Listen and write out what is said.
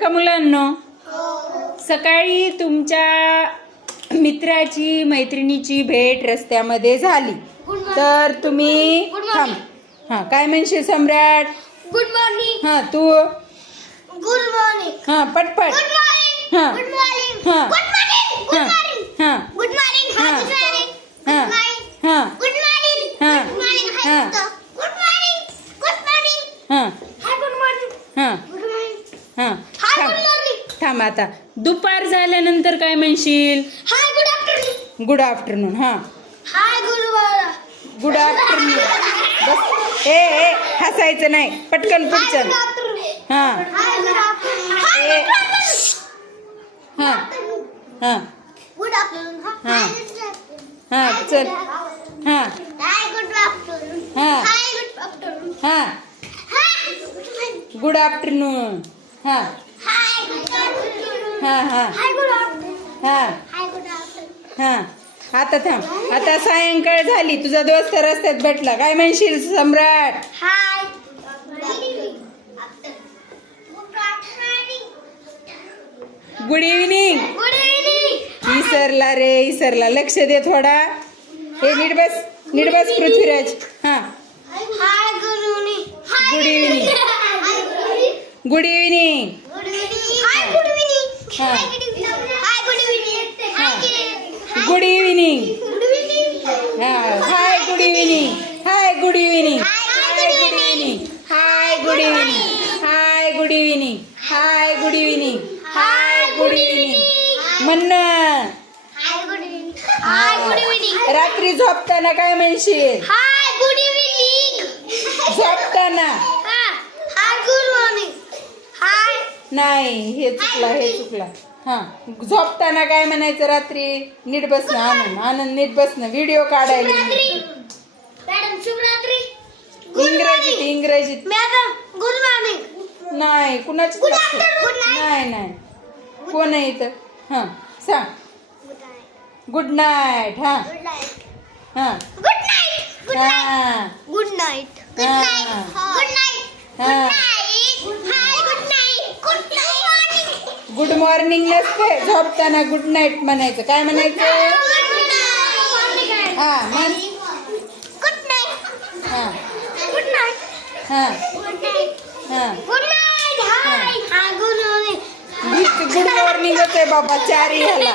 का मुलांनो? सकाळी तुमच्या मित्राची मैत्रिणीची भेट रस्त्यामध्ये झाली तर तुम्ही थांब. हां, काय म्हणशील सम्राट? Good morning. हां, तू गुड मॉर्निंग. हां, पटपट. Good morning. हां. Good morning. हां. Good morning. गुड हां. मॉर्निंग. हां. Good morning. हां. Good morning. हां. हां. Good morning. हां. Good morning. हां. Good morning. Good morning. हां. Hi good morning. हां. Good morning. हां. हाय थांब गुड मॉर्निंग. थांब आता. दुपार झाल्यानंतर काय म्हणशील? Hi good afternoon. Good afternoon. हां, hi good morning. Good afternoon. बस. ए हसायचं नाही, पटकन पुढचं. Good afternoon. हां. Hi good afternoon. ए हां. हां. Good afternoon. हां. हां, चल. हां. Hi good afternoon. हां. Hi good afternoon. हां, हाय गुड आफ्टरनून. हां. Hi good afternoon. हां. हां. Hi good afternoon. हां. Hi good afternoon. हां. आता थांब. आता सायंकाळ झाली, तुझा दोस्त रस्त्यात भेटला, काय म्हणशील Samrat? Hi. Good evening. Good evening. इसरला रे, इसरला. लक्ष दे थोडा. हे नीट बस, नीट बस पृथ्वीराज. हां, hi good evening. Good evening. Good evening. Good evening. Hi good evening. हां. Hi good evening. Hi good evening. Hi good evening. Good evening. हां, hi good evening. Hi good evening. Hi good evening. Hi good evening. Hi good evening. Hi good evening. Hi good evening. म्हण. Hi good evening. Hi good evening. रात्री झोपताना काय म्हणशील? Hi good evening. झोपताना hi good morning. हाय. नाही, हे चुकला, हे चुकला. हां, झोपताना काय म्हणायचं रात्री? नीट बसणं. आनंद, आनंद, नीट बसणं. व्हिडिओ काढायला. मॅडम शुभरात्री. इंग्रजीत, इंग्रजीत. Madam good morning. नाही, कुणाच गुड आफ्टरनून. नाही नाही. कोण आहे इथं? हां, सांग. Good night. हां. Good night. हां. Good night. Good night. हां. Good night. गुड हां. नाईट. Good night. हां. Hi good night. Good night. Good morning नसते, झोपताना गुड नाईट म्हणायचं. काय म्हणायचं? हां, म्हण. Good night. हां. Good night. हां. Good night. हां. Good night. Hi. Hi good morning. Good मॉर्निंगच आहे बाबा, चारी ह्याला.